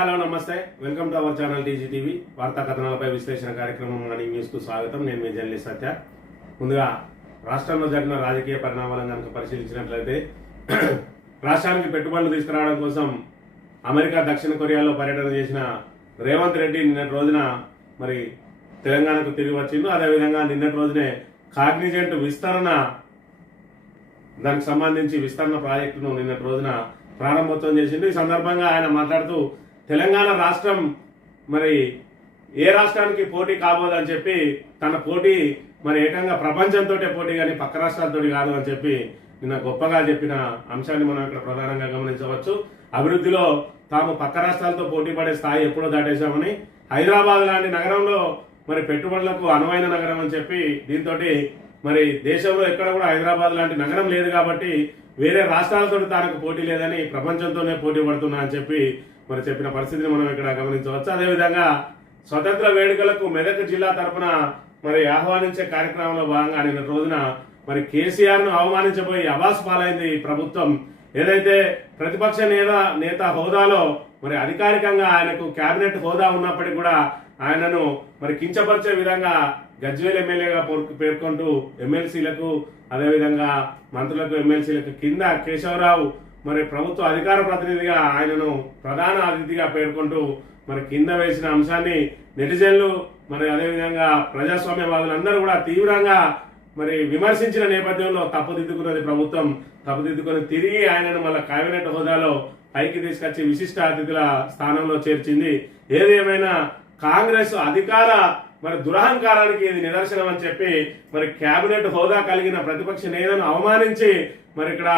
Hello నమస్తే, welcome to our channel TGTV. వార్తా కథనాలపై విశ్లేషణ కార్యక్రమం మార్నింగ్ న్యూస్ కు స్వాగతం. నేను మీ జర్నలిస్ట్ సత్య. ముందుగా రాష్ట్రంలో జరిగిన రాజకీయ పరిణామాలను కనుక పరిశీలించినట్లయితే రాష్ట్రానికి పెట్టుబడులు తీసుకురావడం కోసం అమెరికా, దక్షిణ కొరియాలో పర్యటన చేసిన రేవంత్ రెడ్డి నిన్నటి రోజున మరి తెలంగాణకు తిరిగి వచ్చిండు. అదేవిధంగా నిన్నటి రోజునే కాగ్నిజెంట్ విస్తరణ దానికి సంబంధించి విస్తరణ ప్రాజెక్టును నిన్నటి రోజున ప్రారంభోత్సవం చేసిండు. ఈ సందర్భంగా ఆయన మాట్లాడుతూ తెలంగాణ రాష్ట్రం మరి ఏ రాష్ట్రానికి పోటీ కాబోదని చెప్పి తన పోటీ మరి ఏకంగా ప్రపంచంతో పోటీ కానీ పక్క రాష్ట్రాలతో కాదు అని చెప్పి నిన్న గొప్పగా చెప్పిన అంశాన్ని మనం ఇక్కడ ప్రధానంగా గమనించవచ్చు. అభివృద్ధిలో తాము పక్క రాష్ట్రాలతో పోటీ పడే స్థాయి ఎప్పుడో దాటేశామని, హైదరాబాద్ లాంటి నగరంలో మరి పెట్టుబడులకు అనువైన నగరం అని చెప్పి, దీంతో మరి దేశంలో ఎక్కడ కూడా హైదరాబాద్ లాంటి నగరం లేదు కాబట్టి వేరే రాష్ట్రాలతో తనకు పోటీ లేదని ప్రపంచంతోనే పోటీ పడుతున్నా అని చెప్పి మరి చెప్పిన పరిస్థితిని మనం ఇక్కడ గమనించవచ్చు. అదేవిధంగా స్వతంత్ర వేడుకలకు మెదక్ జిల్లా తరఫున మరి ఆహ్వానించే కార్యక్రమంలో భాగంగా నిన్న రోజున మరి కేసీఆర్ ను అవమానించబోయి అబాస్ పాలైంది ప్రభుత్వం. ఏదైతే ప్రతిపక్ష నేత హోదాలో మరి అధికారికంగా ఆయనకు కేబినెట్ హోదా ఉన్నప్పటికీ కూడా ఆయనను మరి కించపరిచే విధంగా గజ్వేల్ ఎమ్మెల్యేగా పేర్కొంటూ ఎమ్మెల్సీలకు, అదేవిధంగా మంత్రులకు, ఎమ్మెల్సీలకు కింద కేశవరావు మరి ప్రభుత్వ అధికార ప్రతినిధిగా ఆయనను ప్రధాన అతిథిగా పేర్కొంటూ మరి కింద వేసిన అంశాన్ని నెటిజన్లు మరి అదేవిధంగా ప్రజాస్వామ్యవాదులందరూ కూడా తీవ్రంగా మరి విమర్శించిన నేపథ్యంలో తప్పుదిద్దుకున్నది ప్రభుత్వం. తప్పుదిద్దుకుని తిరిగి ఆయనను మళ్ళీ కేబినెట్ హోదాలో పైకి తీసుకొచ్చి విశిష్ట అతిథుల స్థానంలో చేర్చింది. ఏదేమైనా కాంగ్రెస్ అధికార మరి దురహంకారానికి ఇది నిదర్శనం అని చెప్పి మరి కేబినెట్ హోదా కలిగిన ప్రతిపక్ష నేతను అవమానించి మరి ఇక్కడ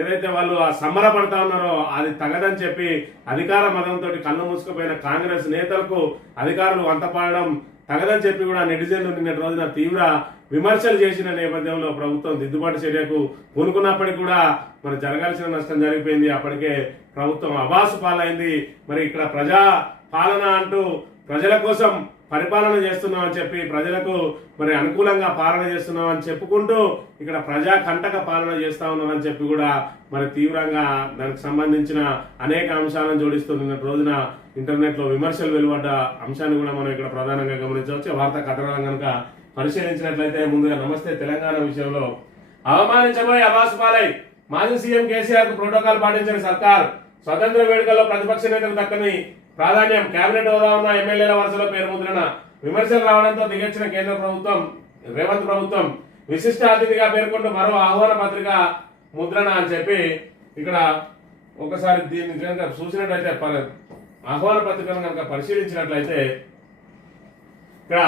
ఏదైతే వాళ్ళు సంబరపడతా ఉన్నారో అది తగదని చెప్పి అధికార మతంతో కన్ను మూసుకుపోయిన కాంగ్రెస్ నేతలకు అధికారులు వంతపాడడం తగదని చెప్పి కూడా నెటిజన్లు నిన్నటి రోజున తీవ్ర విమర్శలు చేసిన నేపథ్యంలో ప్రభుత్వం దిద్దుబాటు చర్యకు పూనుకున్నప్పటికీ కూడా మరి జరగాల్సిన నష్టం జరిగిపోయింది. అప్పటికే ప్రభుత్వం అబాసు పాలైంది. మరి ఇక్కడ ప్రజా పాలన అంటూ ప్రజల కోసం పరిపాలన చేస్తున్నామని చెప్పి, ప్రజలకు మరి అనుకూలంగా పాలన చేస్తున్నామని చెప్పుకుంటూ ఇక్కడ ప్రజా కంటక పాలన చేస్తా ఉన్నామని చెప్పి కూడా మరి తీవ్రంగా దానికి సంబంధించిన అనేక అంశాలను జోడిస్తూ నిన్నటి రోజున ఇంటర్నెట్ లో విమర్శలు వెలువడ్డ అంశాన్ని కూడా మనం ఇక్కడ ప్రధానంగా గమనించవచ్చు. వార్తా కథనాలను కనుక పరిశీలించినట్లయితే ముందుగా నమస్తే తెలంగాణ విషయంలో అవమానించబోయి అబాసు పాలై మాజీ సీఎం కేసీఆర్ కు ప్రోటోకాల్ పాటించిన సర్కార్, స్వతంత్ర వేడుకల్లో ప్రతిపక్ష నేతలకు దక్కని ప్రాధాన్యం, కేబినెట్ హోదా ఉన్న ఎమ్మెల్యేల వరుసలో పేరు ముద్రణ, విమర్శలు రావడంతో దిగొచ్చిన కేంద్ర ప్రభుత్వం, రేవంత్ ప్రభుత్వం విశిష్ట అతిథిగా పేర్కొంటూ మరో ఆహ్వాన పత్రిక ముద్రణ అని చెప్పి ఇక్కడ ఒకసారి దీన్ని కనుక చూసినట్లయితే ఆహ్వాన పత్రికను కనుక పరిశీలించినట్లయితే ఇక్కడ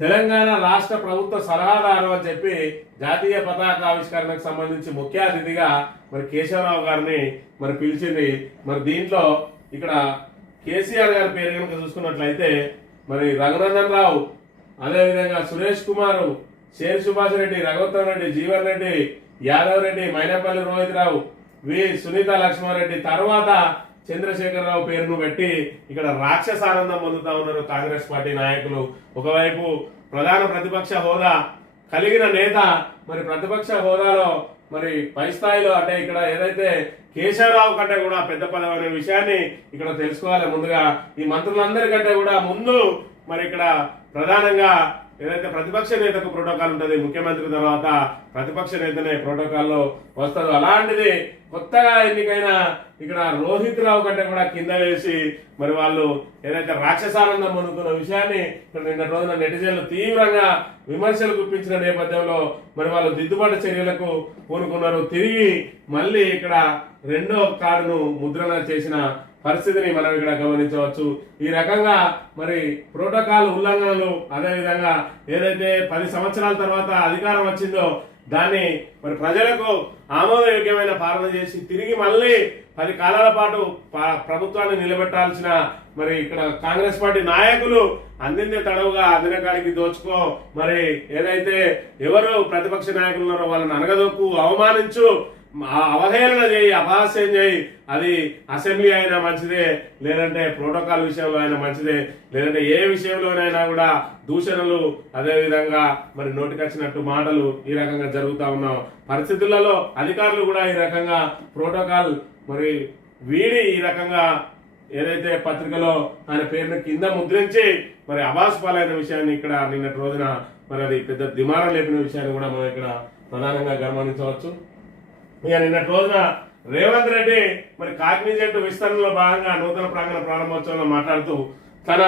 తెలంగాణ రాష్ట్ర ప్రభుత్వ సలహాదారు అని చెప్పి జాతీయ పతాక ఆవిష్కరణకు సంబంధించి ముఖ్య అతిథిగా మరి కేశవరావు గారిని మరి పిలిచింది. మరి దీంట్లో ఇక్కడ కేసీఆర్ గారి పేరు కనుక చూసుకున్నట్లయితే మరి రఘునందన్ రావు, అదేవిధంగా సురేష్ కుమార్, షేర్ సుభాష్ రెడ్డి, రఘుత్తం రెడ్డి, జీవన్ రెడ్డి, యాదవ్ రెడ్డి, మైనపల్లి రోహిత్ రావు, వి సునీత లక్ష్మారెడ్డి, తర్వాత చంద్రశేఖరరావు పేరును పెట్టి ఇక్కడ రాక్షసానందం పొందుతా ఉన్నారు కాంగ్రెస్ పార్టీ నాయకులు. ఒకవైపు ప్రధాన ప్రతిపక్ష హోదా కలిగిన నేత మరి ప్రతిపక్ష హోదాలో మరి పై స్థాయిలో అంటే ఇక్కడ ఏదైతే కేశవరావు కంటే కూడా పెద్ద పదవి అనే విషయాన్ని ఇక్కడ తెలుసుకోవాలి. ముందుగా ఈ మంత్రులందరికంటే కూడా ముందు మరి ఇక్కడ ప్రధానంగా ఏదైతే ప్రతిపక్ష నేతకు ప్రోటోకాల్ ఉంటుంది, ముఖ్యమంత్రి తర్వాత ప్రతిపక్ష నేతనే ప్రోటోకాల్లో వస్తారు. అలాంటిది కొత్తగా ఎన్నికైన ఇక్కడ రోహిత్ రావు కంటే కూడా కింద వేసి మరి వాళ్ళు ఏదైతే రాక్షసానందం పొందుతున్న విషయాన్ని ఇక్కడ నిన్న రోజున నెటిజన్లు తీవ్రంగా విమర్శలు గుప్పించిన నేపథ్యంలో మరి వాళ్ళు దిద్దుబాటు చర్యలకు పూనుకున్నారు. తిరిగి మళ్ళీ ఇక్కడ రెండో కార్డును ముద్రణ చేసిన పరిస్థితిని మనం ఇక్కడ గమనించవచ్చు. ఈ రకంగా మరి ప్రోటోకాల్ ఉల్లంఘనలు, అదేవిధంగా ఏదైతే 10 సంవత్సరాల తర్వాత అధికారం వచ్చిందో దాన్ని మరి ప్రజలకు ఆమోదయోగ్యమైన పాలన చేసి తిరిగి మళ్ళీ 10 కాలాల పాటు ప్రభుత్వాన్ని నిలబెట్టాల్సిన మరి ఇక్కడ కాంగ్రెస్ పార్టీ నాయకులు అందిందే తడవుగా అధినకాడికి దోచుకో మరి ఏదైతే ఎవరు ప్రతిపక్ష నాయకులు ఉన్నారో వాళ్ళని అనగదొక్కు, అవమానించు, అవహేళన చేయి, అపహాస్యం చేయి. అది అసెంబ్లీ అయినా మంచిదే, లేదంటే ప్రోటోకాల్ విషయంలో అయినా మంచిదే, లేదంటే ఏ విషయంలోనైనా కూడా దూషణలు, అదేవిధంగా మరి నోటికొచ్చినట్టు మాటలు ఈ రకంగా జరుగుతూ ఉన్న పరిస్థితులలో అధికారులు కూడా ఈ రకంగా ప్రోటోకాల్ మరి వీడి ఈ రకంగా ఏదైతే పత్రికలో ఆయన పేరును కింద ముద్రించి మరి అబాస్ పాలైన విషయాన్ని ఇక్కడ నిన్నటి రోజున మరి అది పెద్ద దిమారం లేపిన విషయాన్ని కూడా మనం ఇక్కడ ప్రధానంగా గమనించవచ్చు. ఇక నిన్నటి రోజున రేవంత్ రెడ్డి మరి కాగ్నిజెంట్ విస్తరణలో భాగంగా నూతన ప్రాంగణ ప్రారంభోత్సవంలో మాట్లాడుతూ తన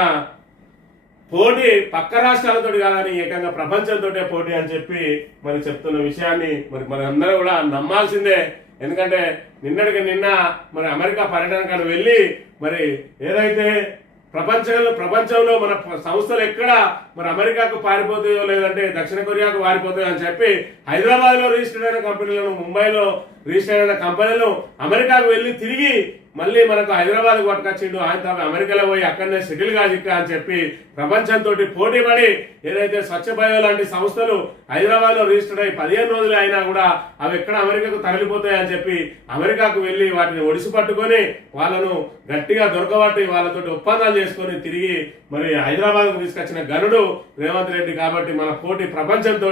పోటీ పక్క రాష్ట్రాలతో కాదని ఏకంగా ప్రపంచంతో పోటీ అని చెప్పి మరి చెప్తున్న విషయాన్ని మరి అందరూ కూడా నమ్మాల్సిందే. ఎందుకంటే నిన్నటికి నిన్న మరి అమెరికా పర్యటనకు వెళ్ళి మరి ఏదైతే ప్రపంచంలో మన సంస్థలు ఎక్కడ మరి అమెరికాకు పారిపోతాయో లేదంటే దక్షిణ కొరియాకు పారిపోతాయో అని చెప్పి హైదరాబాద్ లో రిజిస్టర్ అయిన కంపెనీలను, ముంబైలో రిజిస్టర్ అయిన కంపెనీలను అమెరికాకు వెళ్ళి తిరిగి మళ్ళీ మనకు హైదరాబాద్ పట్టుకొచ్చిండు. ఆయన అమెరికాలో పోయి అక్కడనే సెటిల్ కాజిక్క అని చెప్పి ప్రపంచంతో పోటీ పడి ఏదైతే స్వచ్ఛ బయో లాంటి సంస్థలు హైదరాబాద్ లో రిజిస్టర్ అయ్యి 15 రోజులు అయినా కూడా అవి ఎక్కడ అమెరికాకు తరలిపోతాయని చెప్పి అమెరికాకు వెళ్ళి వాటిని ఒడిసి పట్టుకొని వాళ్ళను గట్టిగా దొరకబట్టి వాళ్ళతో ఒప్పందాలు చేసుకొని తిరిగి మరి హైదరాబాద్ కు తీసుకొచ్చిన గనుడు రేవంత్ రెడ్డి. కాబట్టి మన పోటీ ప్రపంచంతో,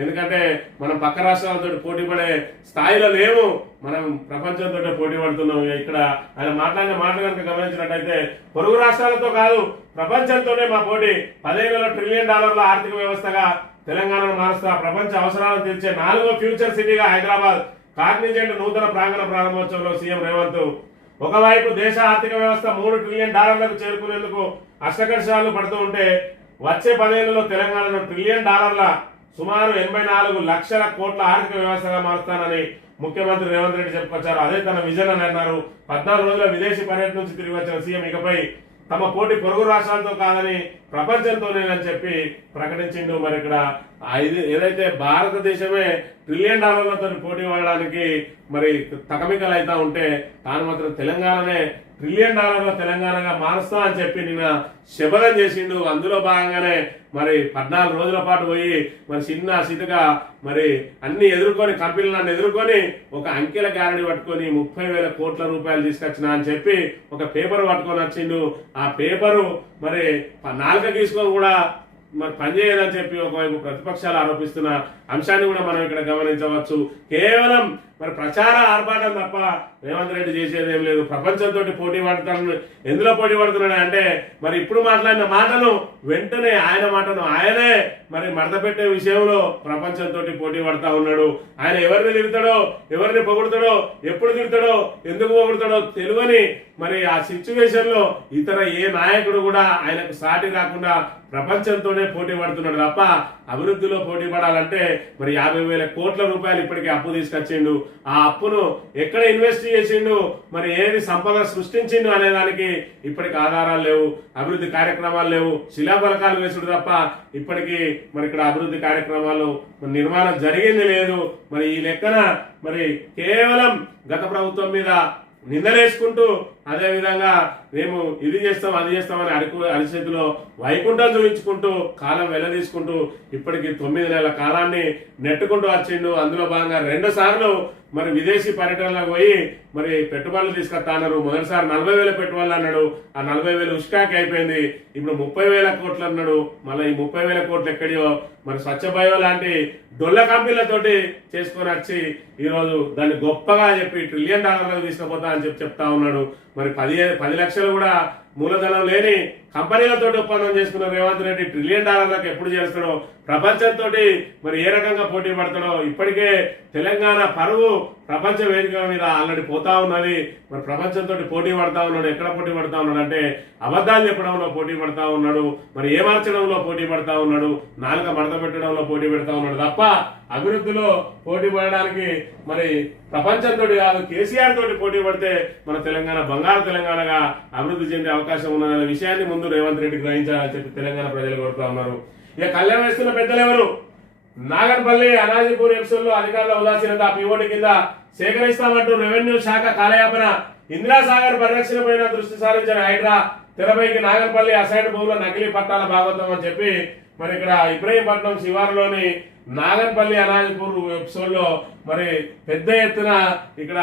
ఎందుకంటే మనం పక్క రాష్ట్రాలతో పోటీ పడే స్థాయిలో లేవు, మనం ప్రపంచంతో పోటీ పడుతున్నాం. ఇక్కడ ఆయన మాట్లాడిన మాటలు కనుక గమనించినట్టయితే పొరుగు రాష్ట్రాలతో కాదు ప్రపంచంతోనే మా పోటీ, $15,000 ట్రిలియన్ ఆర్థిక వ్యవస్థగా తెలంగాణను మారుస్తా, ప్రపంచ అవసరాలను తీర్చే 4వ ఫ్యూచర్ సిటీగా హైదరాబాద్. కాగ్నిజెంట్ నూతన ప్రాంగణ ప్రారంభోత్సవంలో సీఎం రేవంత్. ఒకవైపు దేశ ఆర్థిక వ్యవస్థ $3 ట్రిలియన్ చేరుకునేందుకు అష్టకష్టాలు పడుతూ ఉంటే వచ్చే 10 ఏళ్లలో తెలంగాణను $1 ట్రిలియన్ సుమారు 84 లక్షల కోట్ల ఆర్థిక వ్యవస్థగా మారుస్తానని ముఖ్యమంత్రి రేవంత్ రెడ్డి చెప్పుకొచ్చారు. అదే తన విజన్ అని అన్నారు. 14 రోజుల విదేశీ పర్యటన నుంచి తిరిగి వచ్చిన సీఎం ఇకపై తమ పోటీ పొరుగు రాష్ట్రాలతో కాదని ప్రపంచంతోనేనని చెప్పి ప్రకటించిండు. మరి ఇక్కడ ఏదైతే భారతదేశమే $1 ట్రిలియన్ పోటీ పడడానికి మరి తకమికలు అవుతా ఉంటే తాను మాత్రం తెలంగాణనే $1 ట్రిలియన్ తెలంగాణగా మారుస్తా అని చెప్పి నిన్న శపథం చేసిండు. అందులో భాగంగానే మరి 14 రోజుల పాటు పోయి మరి చిన్న సిటుగా మరి అన్ని ఎదుర్కొని కంపెనీలను ఎదుర్కొని ఒక అంకెల గ్యారెంటీ పట్టుకొని 30,000 కోట్ల రూపాయలు తీసుకొచ్చిన అని చెప్పి ఒక పేపర్ పట్టుకొని వచ్చిండు. ఆ పేపరు మరి నాలుక తీసుకొని కూడా మరి పనిచేయదని చెప్పి ఒకవైపు ప్రతిపక్షాలు ఆరోపిస్తున్న అంశాన్ని కూడా మనం ఇక్కడ గమనించవచ్చు. కేవలం మరి ప్రచార ఆర్భాటం తప్ప రేవంత్ రెడ్డి చేసేది ఏం లేదు. ప్రపంచంతో పోటీ పడతాను. ఎందులో పోటీ పడుతున్నాడు అంటే మరి ఇప్పుడు మాట్లాడిన మాటను వెంటనే ఆయన మాటను ఆయనే మరి మడత పెట్టే విషయంలో ప్రపంచంతో పోటీ పడతా ఉన్నాడు. ఆయన ఎవరిని తిడతాడో, ఎవరిని పొగుడుతాడో, ఎప్పుడు తిడతాడో, ఎందుకు పొగుడుతాడో తెలియని మరి ఆ సిచ్యువేషన్ లో ఇతర ఏ నాయకుడు కూడా ఆయనకు సాటి రాకుండా ప్రపంచంతోనే పోటీ పడుతున్నాడు తప్ప అభివృద్ధిలో పోటీ పడాలంటే మరి 50,000 కోట్ల రూపాయలు ఇప్పటికే అప్పు తీసుకొచ్చిండు. ఆ అప్పును ఎక్కడ ఇన్వెస్ట్ చేసిండు, మరి ఏది సంపద సృష్టించిండు అనే దానికి ఇప్పటికి ఆధారాలు లేవు, అభివృద్ధి కార్యక్రమాలు లేవు, శిలాఫలకాలు వేసుడు తప్ప ఇప్పటికీ మరి ఇక్కడ అభివృద్ధి కార్యక్రమాలు నిర్మాణం జరిగింది లేదు. మరి ఈ లెక్కన మరి కేవలం గత ప్రభుత్వం మీద నిందలేసుకుంటూ అదే విధంగా మేము ఇది చేస్తాం అది చేస్తామని అరిచేతిలో వైకుంఠం చూపించుకుంటూ కాలం వెళ్లదీసుకుంటూ ఇప్పటికి 9 నెలల కాలాన్ని నెట్టుకుంటూ వచ్చిండు. అందులో భాగంగా 2 సార్లు మరి విదేశీ పర్యటనలకు పోయి మరి పెట్టుబడులు తీసుకొస్తా అన్నారు. మొదటిసారి 40,000 పెట్టుబడులు అన్నాడు. ఆ 40,000 ఉష్కాకి అయిపోయింది. ఇప్పుడు 30,000 కోట్లు అన్నాడు. మళ్ళీ ఈ 30,000 కోట్లు ఎక్కడియో మరి స్వచ్ఛ బయో లాంటి డొల్ల కంపెనీలతోటి చేసుకొని వచ్చి ఈరోజు దాన్ని గొప్పగా చెప్పి $1 ట్రిలియన్ తీసుకుపోతా అని చెప్తా ఉన్నాడు. మరి 10 లక్షలు కూడా మూలధనం లేని కంపెనీలతో ఒప్పందం చేసుకున్న రేవంత్ రెడ్డి $1 ట్రిలియన్ ఎప్పుడు చేస్తాడో, ప్రపంచంతో మరి ఏ రకంగా పోటీ పడతాడో. ఇప్పటికే తెలంగాణ పరువు ప్రపంచ వేదికల మీద ఆల్రెడీ పోతా ఉన్నది. మరి ప్రపంచంతో పోటీ పడతా ఉన్నాడు. ఎక్కడ పోటీ పడతా ఉన్నాడు అంటే అబద్ధాలు చెప్పడంలో పోటీ పడతా ఉన్నాడు, మరి ఏమార్చడంలో పోటీ పడతా ఉన్నాడు, నాలుక మడత పెట్టడంలో పోటీ పెడతా ఉన్నాడు తప్ప అభివృద్ధిలో పోటీ పడడానికి మరి ప్రపంచంతో కాదు కేసీఆర్ తోటి పోటీ పడితే మన తెలంగాణ బంగారు తెలంగాణగా అభివృద్ధి చెందే అవకాశం ఉన్నదనే విషయాన్ని ముందు రేవంత్ రెడ్డి గ్రహించాలని చెప్పి తెలంగాణ ప్రజలు కోరుతా ఉన్నారు. ఇక కళ్యాణ్ వేస్తున్న పెద్దలు ఎవరు? నాగన్పల్లి అనాజీపూర్ ఎపిసోడ్ లో అధికారుల ఉదాసీనత, పిఓటి కింద సేకరిస్తామంటూ రెవెన్యూ శాఖ కాలయాపన, ఇందిరాసాగర్ పరిరక్షణ పైన దృష్టి సారించిన హైడ్రా తెరపైకి నాగన్పల్లి అసైన్ భూముల నకిలీ పట్టాల భాగవతం అని చెప్పి మరి ఇక్కడ ఇబ్రహీంపట్నం శివారులోని నాగన్పల్లి అనాజీపూర్ ఎపిసోడ్ లో మరి పెద్ద ఎత్తున ఇక్కడ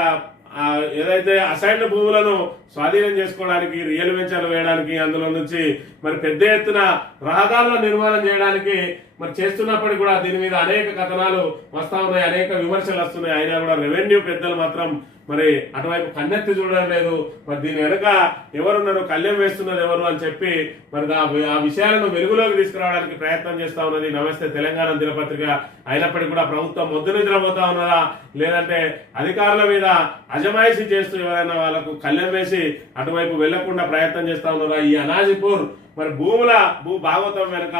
ఏదైతే అసైన్ భూములను స్వాధీనం చేసుకోవడానికి, రియల్ వెంచర్లు వేయడానికి, అందులో నుంచి మరి పెద్ద ఎత్తున రహదారుల నిర్మాణం చేయడానికి మరి చేస్తున్నప్పటికీ కూడా దీని మీద అనేక కథనాలు వస్తా ఉన్నాయి, అనేక విమర్శలు వస్తున్నాయి. అయినా కూడా రెవెన్యూ పెద్దలు మాత్రం మరి అటువైపు కన్నెత్తి చూడడం లేదు. మరి దీని వెనుక ఎవరున్నారు, కళ్యం వేస్తున్నది ఎవరు అని చెప్పి మరి ఆ విషయాలను వెలుగులోకి తీసుకురావడానికి ప్రయత్నం చేస్తా ఉన్నది నమస్తే తెలంగాణ దినపత్రిక. అయినప్పటికీ కూడా ప్రభుత్వం మొద్దు నిద్రపోతా ఉన్నదా, లేదంటే అధికారుల మీద అజమాయిషీ చేస్తూ ఎవరైనా వాళ్ళకు కళ్యం వేసి అటువైపు వెళ్లకుండా ప్రయత్నం చేస్తా ఉన్నారా? ఈ అనాజిపూర్ మరి భూ భాగవతం వెనుక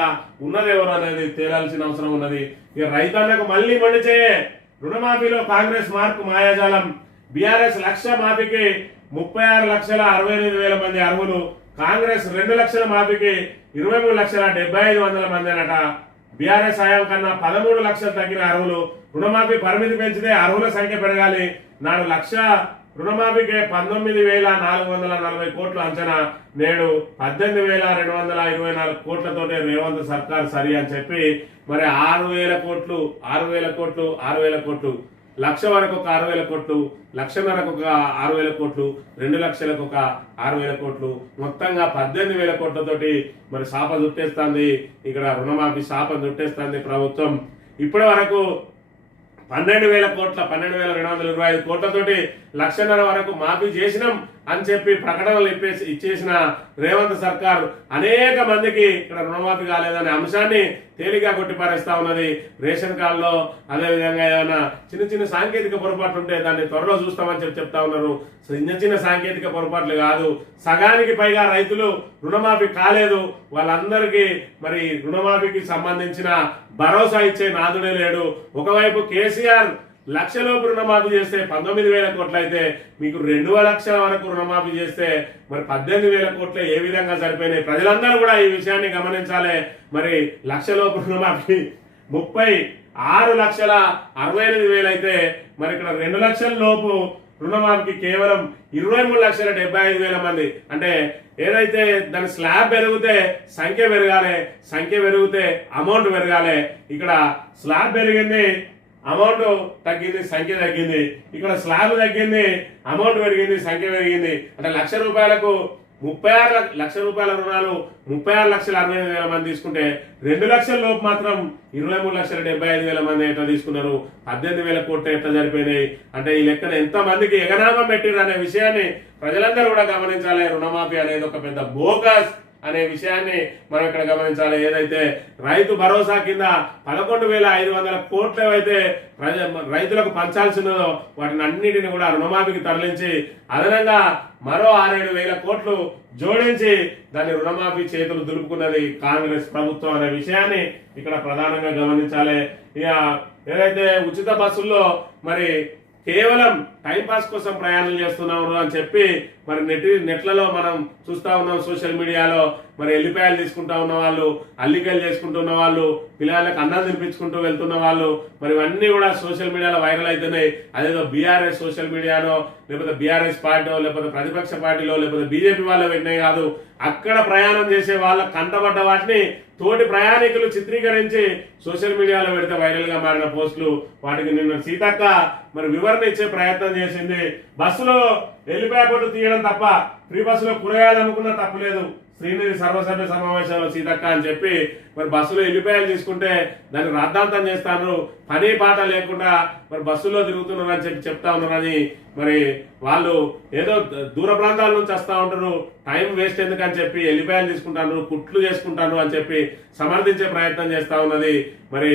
ఉన్నదెవరు అనేది తేలాల్సిన అవసరం ఉన్నది. ఇక రైతన్నకు మళ్ళీ మండిచే రుణమాఫీలో కాంగ్రెస్ మార్కు మాయాజాలం. బీఆర్ఎస్ లక్ష మాఫీకి 36,68,000 మంది అర్హులు. కాంగ్రెస్ 2 లక్షల మాఫీకి 23,75,000 మంది అనట. బీఆర్ఎస్ హయాం కన్నా 13 లక్షలు తగ్గిన అర్హులు. రుణమాఫీ పరిమితి పెంచితే అర్హుల సంఖ్య పెరగాలి. నాడు లక్ష రుణమాఫీకి 19,440 కోట్లు అంచనా. నేడు 18,224 కోట్లతోటే రేవంత్ సర్కార్ సరి అని చెప్పి మరి 6,000 కోట్లు లక్ష వరకు ఒక 6,000 కోట్లు, లక్షన్నరకు ఒక 6,000 కోట్లు, 2 లక్షలకు ఒక 6,000 కోట్లు, మొత్తంగా 18,000 కోట్లతోటి మరి శాప చుట్టేస్తుంది. ఇక్కడ రుణమాఫీ శాపం చుట్టేస్తుంది ప్రభుత్వం. ఇప్పటి వరకు 12,000 కోట్ల 12,225 కోట్లతోటి 1,00,000 వరకు మాఫీ చేసినాం అని చెప్పి ప్రకటనలు ఇచ్చేసిన రేవంత్ సర్కార్ అనేక మందికి ఇక్కడ రుణమాఫీ కాలేదనే అంశాన్ని తేలిగా కొట్టిపారేస్తా ఉన్నది. రేషన్ కార్డులో అదేవిధంగా ఏమైనా చిన్న సాంకేతిక పొరపాట్లు ఉంటే దాన్ని త్వరలో చూస్తామని చెప్తా ఉన్నారు. చిన్న సాంకేతిక పొరపాట్లు కాదు, సగానికి పైగా రైతులు రుణమాఫీ కాలేదు. వాళ్ళందరికీ మరి రుణమాఫీకి సంబంధించిన భరోసా ఇచ్చే నాదుడే లేడు. ఒకవైపు కేసీఆర్ లక్షలోపు రుణమాఫీ చేస్తే 19,000 కోట్లు అయితే మీకు 2 లక్షల వరకు రుణమాఫీ చేస్తే మరి 18,000 కోట్లు ఏ విధంగా సరిపోయినాయి? ప్రజలందరూ కూడా ఈ విషయాన్ని గమనించాలి. మరి లక్షలోపు రుణమాఫీ 36,68,000 అయితే మరి ఇక్కడ 2 లక్షల లోపు రుణమాఫీకి కేవలం 23,75,000 మంది. అంటే ఏదైతే దాని స్లాబ్ పెరిగితే సంఖ్య పెరగాలి, సంఖ్య పెరిగితే అమౌంట్ పెరగాలి. ఇక్కడ స్లాబ్ పెరిగింది, అమౌంట్ తగ్గింది, సంఖ్య తగ్గింది. ఇక్కడ స్లాబ్ తగ్గింది, అమౌంట్ పెరిగింది, సంఖ్య పెరిగింది. అంటే 1,00,000 రూపాయలకు 36 లక్షల రూపాయల రుణాలు 36,68,000 మంది తీసుకుంటే 2 లక్షల లోపు మాత్రం 23,75,000 మంది ఎట్లా తీసుకున్నారు? 18,000 కోట్లు ఎట్లా సరిపోయినాయి? అంటే ఈ లెక్కన ఎంత మందికి ఎగనామం పెట్టిరు అనే విషయాన్ని ప్రజలందరూ కూడా గమనించాలి. రుణమాఫీ అనేది ఒక పెద్ద బోగస్ అనే విషయాన్ని మనం ఇక్కడ గమనించాలి. ఏదైతే రైతు భరోసా కింద 11,500 కోట్లు అయితే రైతులకు పంచాల్సినదో వాటిని అన్నిటిని కూడా రుణమాఫీకి తరలించి అదనంగా మరో 6,000-7,000 కోట్లు జోడించి దాన్ని రుణమాఫీ చేతులు దులుపుకున్నది కాంగ్రెస్ ప్రభుత్వం అనే విషయాన్ని ఇక్కడ ప్రధానంగా గమనించాలి. ఇక ఏదైతే ఉచిత బస్సుల్లో మరి కేవలం టైంపాస్ కోసం ప్రయాణం చేస్తున్నారు అని చెప్పి మరి నెట్లలో మనం చూస్తా ఉన్నాం. సోషల్ మీడియాలో మరి ఎల్లిపాయలు తీసుకుంటా ఉన్న వాళ్ళు, అల్లికాయలు చేసుకుంటున్న వాళ్ళు, పిల్లలకు అన్నం తినిపించుకుంటూ వెళ్తున్న వాళ్ళు మరి ఇవన్నీ కూడా సోషల్ మీడియాలో వైరల్ అవుతున్నాయి. అదేదో బీఆర్ఎస్ సోషల్ మీడియాలో లేకపోతే బీఆర్ఎస్ పార్టీ లేకపోతే ప్రతిపక్ష పార్టీలో లేకపోతే బీజేపీ వాళ్ళు పెట్టినాయి కాదు, అక్కడ ప్రయాణం చేసే వాళ్ళ కంటబడ్డ వాటిని తోటి ప్రయాణికులు చిత్రీకరించి సోషల్ మీడియాలో పెడితే వైరల్ గా మారిన పోస్టులు. వాటికి నిన్న సీతక్క మరి వివరణ ఇచ్చే ప్రయత్నం చేసింది. బస్సులో ఎల్లిపాయ పొట్టు తీయడం తప్ప ఫ్రీ బస్సులో కూరగాయలు అమ్ముకున్నా తప్పులేదు. శ్రీనిధి సర్వసభ్య సమావేశంలో సీతక్క అని చెప్పి మరి బస్సులో ఎల్లిపాయలు తీసుకుంటే దాన్ని రాద్ధాంతం చేస్తాను, పని పాట లేకుండా మరి బస్సులో తిరుగుతున్నారు అని చెప్పి చెప్తా ఉన్నారని మరి వాళ్ళు ఏదో దూర ప్రాంతాల నుంచి వస్తూ ఉంటారు, టైం వేస్ట్ ఎందుకని చెప్పి ఎల్లిపాయలు తీసుకుంటాను, కుట్లు చేసుకుంటాను అని చెప్పి సమర్థించే ప్రయత్నం చేస్తా ఉన్నది. మరి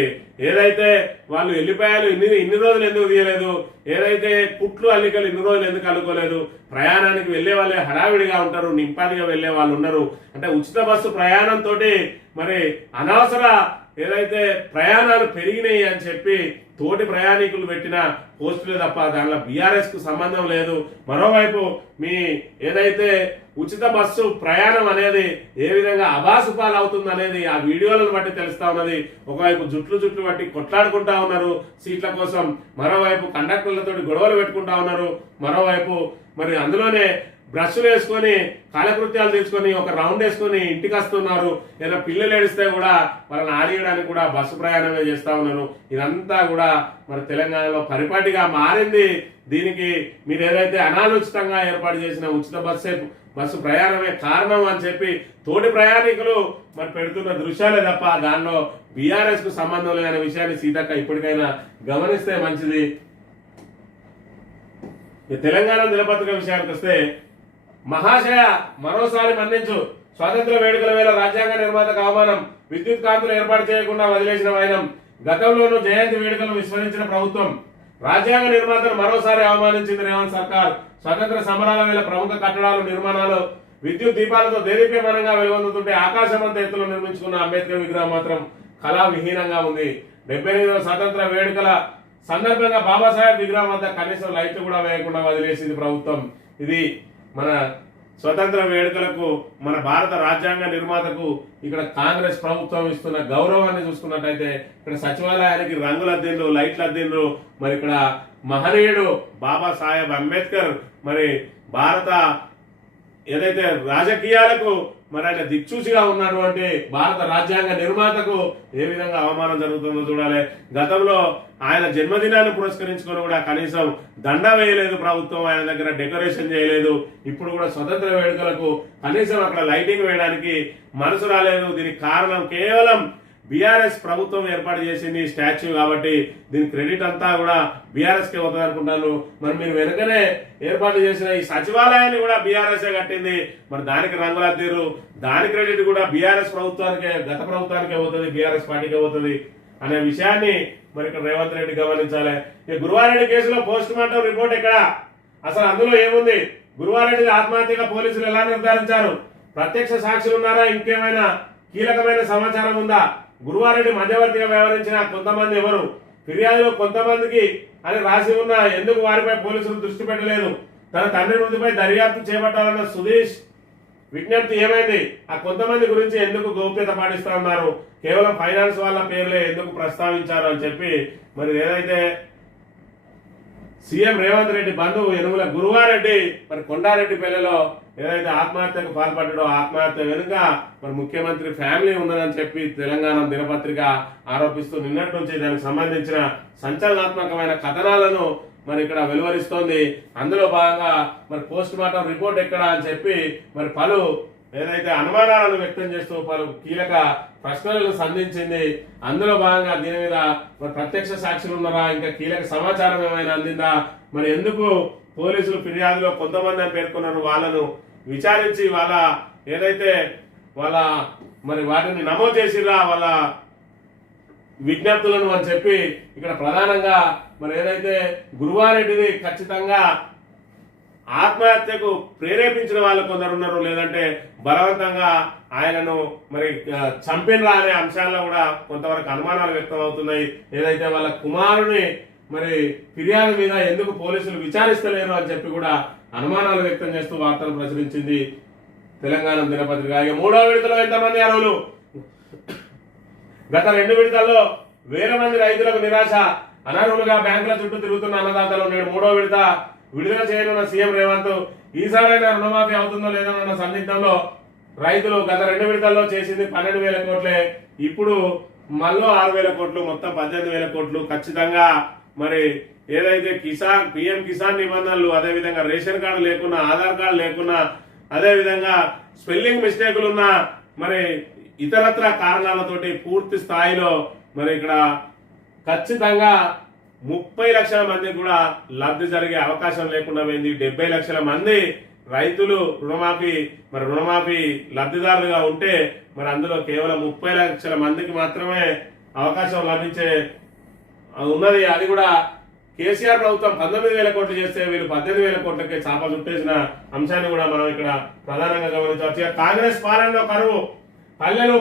ఏదైతే వాళ్ళు ఎల్లిపాయలు ఇన్ని రోజులు ఎందుకు తీయలేదు, ఏదైతే కుట్లు అల్లికలు ఇన్ని రోజులు ఎందుకు అల్లుకోలేదు, ప్రయాణానికి వెళ్లే వాళ్ళే హడావిడిగా ఉంటారు, నింపాదిగా వెళ్లే వాళ్ళు ఉన్నారు. అంటే ఉచిత బస్సు ప్రయాణంతో మరి అనవసర ఏదైతే ప్రయాణాలు పెరిగినాయి అని చెప్పి తోటి ప్రయాణికులు పెట్టిన పోస్టులే తప్ప దానిలో బీఆర్ఎస్ కు సంబంధం లేదు. మరోవైపు మీ ఏదైతే ఉచిత బస్సు ప్రయాణం అనేది ఏ విధంగా అబాసుపాలు అవుతుంది అనేది ఆ వీడియోలను బట్టి తెలుస్తా ఉన్నది. ఒకవైపు జుట్లు బట్టి కొట్లాడుకుంటా ఉన్నారు సీట్ల కోసం, మరోవైపు కండక్టర్లతో గొడవలు పెట్టుకుంటా ఉన్నారు, మరోవైపు మరి అందులోనే బ్రష్లు వేసుకొని కాలకృత్యాలు తెచ్చుకొని ఒక రౌండ్ వేసుకొని ఇంటికి వస్తున్నారు. ఏదైనా పిల్లలు ఏడిస్తే కూడా వాళ్ళని ఆడియడానికి కూడా బస్సు ప్రయాణమే చేస్తా ఉన్నారు. ఇదంతా కూడా మరి తెలంగాణలో పరిపాటిగా మారింది. దీనికి మీరు ఏదైతే అనాలోచితంగా ఏర్పాటు చేసిన ఉచిత బస్సు ప్రయాణమే కారణం అని చెప్పి తోటి ప్రయాణికులు మరి పెడుతున్న దృశ్యాలే తప్ప దానిలో బీఆర్ఎస్ కు సంబంధం లేదనే విషయాన్ని సీతక్క ఇప్పటికైనా గమనిస్తే మంచిది. తెలంగాణ దినపత్రిక విషయానికి వస్తే, మహాశయ మరోసారి మన్నించు, స్వాతంత్ర వేడుకల వేళ రాజ్యాంగ నిర్మాతకు అవమానం, విద్యుత్ కాంతులు ఏర్పాటు చేయకుండా వదిలేసిన వైనం, గతంలోనూ జయంతి వేడుకలు విస్మరించిన ప్రభుత్వం, రాజ్యాంగ నిర్మాతను మరోసారి అవమానించింది రేవంత్ సర్కార్, స్వతంత్ర సమరాల వేళ ప్రముఖ కట్టడాలు నిర్మాణాలు విద్యుత్ దీపాలతో దేదీప్యమానంగా వెలుగొందుతుంటే ఆకాశమంత ఎత్తులో నిర్మించుకున్న అంబేద్కర్ విగ్రహం మాత్రం కళా విహీనంగా ఉంది. 78వ స్వతంత్ర వేడుకల సందర్భంగా బాబాసాహెబ్ విగ్రహం వద్ద కనీసం లైట్ కూడా వేయకుండా వదిలేసింది ప్రభుత్వం. ఇది మన స్వతంత్ర వేడుకలకు, మన భారత రాజ్యాంగ నిర్మాతకు ఇక్కడ కాంగ్రెస్ ప్రభుత్వం ఇస్తున్న గౌరవాన్ని చూసుకున్నట్టయితే, ఇక్కడ సచివాలయానికి రంగుల అద్దెండ్రు, లైట్ల అద్దెండ్రు. మరి ఇక్కడ మహనీయుడు బాబాసాహెబ్ అంబేద్కర్ మరి భారత ఏదైతే రాజకీయాలకు మరి ఆయన దిక్సూచిగా ఉన్నటువంటి భారత రాజ్యాంగ నిర్మాతకు ఏ విధంగా అవమానం జరుగుతుందో చూడాలి. గతంలో ఆయన జన్మదినాన్ని పురస్కరించుకొని కూడా కనీసం దండ వేయలేదు ప్రభుత్వం, ఆయన దగ్గర డెకరేషన్ చేయలేదు. ఇప్పుడు కూడా స్వతంత్ర వేడుకలకు కనీసం అక్కడ లైటింగ్ వేయడానికి మనసు రాలేదు. దీనికి కారణం కేవలం బీఆర్ఎస్ ప్రభుత్వం ఏర్పాటు చేసింది స్టాచ్యూ కాబట్టి దీని క్రెడిట్ అంతా కూడా బీఆర్ఎస్ కే అవుతుంది అనుకుంటాను. మరి మీరు వెనుకనే ఏర్పాటు చేసిన ఈ సచివాలయాన్ని కూడా బీఆర్ఎస్ కట్టింది. మరి దానికి రంగులు అద్దిరు, దాని క్రెడిట్ కూడా బీఆర్ఎస్ ప్రభుత్వానికే, గత ప్రభుత్వానికే అవుతుంది, బీఆర్ఎస్ పార్టీకి అవుతుంది అనే విషయాన్ని మరి ఇక్కడ రేవంత్ రెడ్డి గమనించాలి. ఈ గురువారెడ్డి కేసులో పోస్ట్ మార్టం రిపోర్ట్ ఎక్కడ, అసలు అందులో ఏముంది? గురువారెడ్డి ఆత్మహత్యగా పోలీసులు ఎలా నిర్ధారించారు? ప్రత్యక్ష సాక్షులు ఉన్నారా? ఇంకేమైనా కీలకమైన సమాచారం ఉందా? గురువారెడ్డి మధ్యవర్తిగా వ్యవహరించిన కొంతమంది ఎవరు? ఫిర్యాదులో కొంతమందికి అని రాసి ఉన్న, ఎందుకు వారిపై పోలీసులు దృష్టి పెట్టలేదు? తన తండ్రి మృతిపై దర్యాప్తు చేపట్టాలన్న సుధీష్ విజ్ఞప్తి ఏమైంది? ఆ కొంతమంది గురించి ఎందుకు గోప్యత పాటిస్తా ఉన్నారు? కేవలం ఫైనాన్స్ వాళ్ళ పేర్లే ఎందుకు ప్రస్తావించారు అని చెప్పి మరి ఏదైతే సీఎం రేవంత్ రెడ్డి బంధువు యనుమల గురువారెడ్డి మరి కొండారెడ్డి పెళ్లిలో ఏదైతే ఆత్మహత్యకు పాల్పడ్డాడో, ఆత్మహత్య వెనుక మరి ముఖ్యమంత్రి ఫ్యామిలీ ఉన్నదని చెప్పి తెలంగాణ దినపత్రిక ఆరోపిస్తూ నిన్నటి నుంచి దానికి సంబంధించిన సంచలనాత్మకమైన కథనాలను మరి ఇక్కడ వెలువరిస్తోంది. అందులో భాగంగా మరి పోస్ట్ మార్టం రిపోర్ట్ ఎక్కడ అని చెప్పి మరి పలు ఏదైతే అనుమానాలను వ్యక్తం చేస్తూ పలు కీలక ప్రశ్నలను సంధించింది. అందులో భాగంగా దీని మీద మరి ప్రత్యక్ష సాక్షులు ఉన్నారా, ఇంకా కీలక సమాచారం ఏమైనా అందిందా, మరి ఎందుకు పోలీసులు ఫిర్యాదులో కొంతమంది అని పేర్కొన్నారు, వాళ్ళను విచారించి వాళ్ళ ఏదైతే వాళ్ళ మరి వాటిని నమోదు చేసిరా వాళ్ళ విజ్ఞప్తులను అని చెప్పి ఇక్కడ ప్రధానంగా మరి ఏదైతే గురువారెడ్డిది ఖచ్చితంగా ఆత్మహత్యకు ప్రేరేపించిన వాళ్ళు కొందరు ఉన్నారు, లేదంటే బలవంతంగా ఆయనను మరి చంపినరా అనే అంశాల్లో కూడా కొంతవరకు అనుమానాలు వ్యక్తం అవుతున్నాయి. ఏదైతే వాళ్ళ కుమారుని మరి ఫిర్యాదు మీద ఎందుకు పోలీసులు విచారిస్తలేరు అని చెప్పి కూడా అనుమానాలు వ్యక్తం చేస్తూ వార్తలు ప్రచురించింది తెలంగాణ దినపత్రిక. ఇక 3వ విడతలో ఎంతమంది అర్హులు? గత 2 విడతల్లో వేల మంది రైతులకు నిరాశ, అనర్హులుగా బ్యాంకుల చుట్టూ తిరుగుతున్న అన్నదాతలు. నేడు 3వ విడత విడుదల చేయనున్న సీఎం రేవంత్ ఈసారైనా రుణమాఫీ అవుతుందో లేదన్న సందిగ్ధంలో రైతులు. గత 2 విడతల్లో చేసింది 12,000 కోట్లే, ఇప్పుడు మళ్ళీ 6,000 కోట్లు, మొత్తం 18,000 కోట్లు. ఖచ్చితంగా మరి ఏదైతే కిసాన్ పిఎం కిసాన్ నిబంధనలు, అదేవిధంగా రేషన్ కార్డు లేకున్నా, ఆధార్ కార్డు లేకున్నా, అదేవిధంగా స్పెల్లింగ్ మిస్టేకులు ఉన్న మరి ఇతరత్ర కారణాలతోటి పూర్తి స్థాయిలో మరి ఇక్కడ ఖచ్చితంగా 30 లక్షల మందికి కూడా లబ్ధి జరిగే అవకాశం లేకుండా పోయింది. 70 లక్షల మంది రైతులు రుణమాఫీ లబ్ధిదారులుగా ఉంటే మరి అందులో కేవలం 30 లక్షల మందికి మాత్రమే అవకాశం లభించే ఉన్నది. అది కూడా కేసీఆర్ ప్రభుత్వం 19,000 కోట్లు చేస్తే వీళ్ళు 18,000 కోట్లకే చాప చుట్టేసిన అంశాన్ని కూడా మనం ఇక్కడ ప్రధానంగా గమనించవచ్చు. కాంగ్రెస్ పాలనలో కరువు, పల్లెలు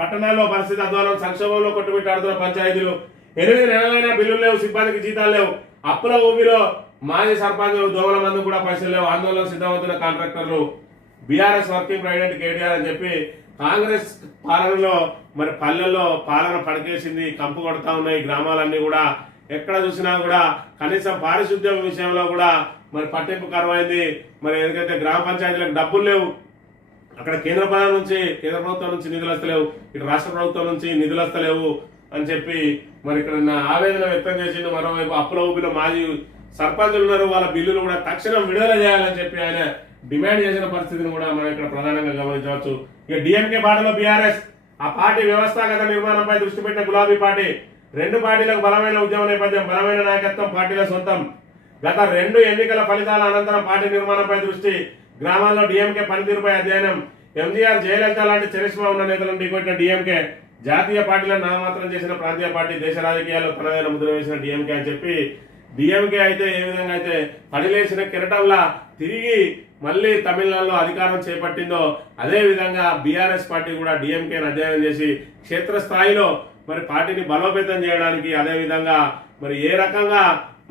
పట్టణాల్లో పరిస్థితి అధ్వానం, సంక్షోభంలో కొట్టుమిట్టాడుతున్న పంచాయతీలు. 8 నెలలైనా బిల్లులు లేవు, సిబ్బందికి జీతాలు లేవు, అప్పుల ఊబిలో మాజీ సర్పంచులు, దోమల మంది కూడా పైసలు లేవు, ఆందోళన సిద్ధమవుతున్న కాంట్రాక్టర్లు. బీఆర్ఎస్ వర్కింగ్ ప్రెసిడెంట్ కేటీఆర్ అని చెప్పి కాంగ్రెస్ పాలనలో మరి పల్లెల్లో పాలన పడకేసింది, కంపు కొడతా ఉన్నాయి గ్రామాలన్నీ కూడా. ఎక్కడ చూసినా కూడా కనీసం పారిశుద్ధ్యం విషయంలో కూడా మరి పట్టింపు కరువైంది. మరి ఎందుకంటే గ్రామ పంచాయతీలకు డబ్బులు లేవు, అక్కడ కేంద్ర ప్రభుత్వం నుంచి నిధులు వస్తలేవు, ఇటు రాష్ట్ర ప్రభుత్వం నుంచి నిధులు వస్తలేవు అని చెప్పి మరి ఇక్కడ ఆవేదన వ్యక్తం చేసిండు. మరోవైపు అప్పుల ఊబిలో మాజీ సర్పంచులు ఉన్నారు, వాళ్ళ బిల్లులు కూడా తక్షణం విడుదల చేయాలని చెప్పి ఆయన డిమాండ్ చేసిన పరిస్థితిని కూడా మనం ఇక్కడ ప్రధానంగా గమనించవచ్చు. ఇక డిఎంకే బాటలో బీఆర్ఎస్, ఆ పార్టీ వ్యవస్థాగత నిర్మాణంపై దృష్టి పెట్టిన గులాబీ పార్టీ. 2 పార్టీలకు బలమైన ఉద్యమ నేపథ్యం, బలమైన నాయకత్వం, పార్టీల సొంతం. గత 2 ఎన్నికల ఫలితాల అనంతరం పార్టీ నిర్మాణంపై దృష్టి, గ్రామాల్లో డిఎంకే పనితీరుపై అధ్యయనం, ఎంజీఆర్ జయలలిత లాంటి చరిష్మా ఉన్న నేతలను ఢీకొట్టిన డిఎంకే, జాతీయ పార్టీలను నామమాత్రం చేసిన ప్రాంతీయ పార్టీ, దేశ రాజకీయాల్లో తనదైన ముద్ర వేసిన డిఎంకే అని చెప్పి డిఎంకే అయితే ఏ విధంగా అయితే పడిలేసిన కిరటంలా తిరిగి మళ్ళీ తమిళనాడులో అధికారం చేపట్టిందో అదే విధంగా బీఆర్ఎస్ పార్టీ కూడా డిఎంకేని అధ్యయనం చేసి క్షేత్రస్థాయిలో మరి పార్టీని బలోపేతం చేయడానికి, అదే విధంగా మరి ఏ రకంగా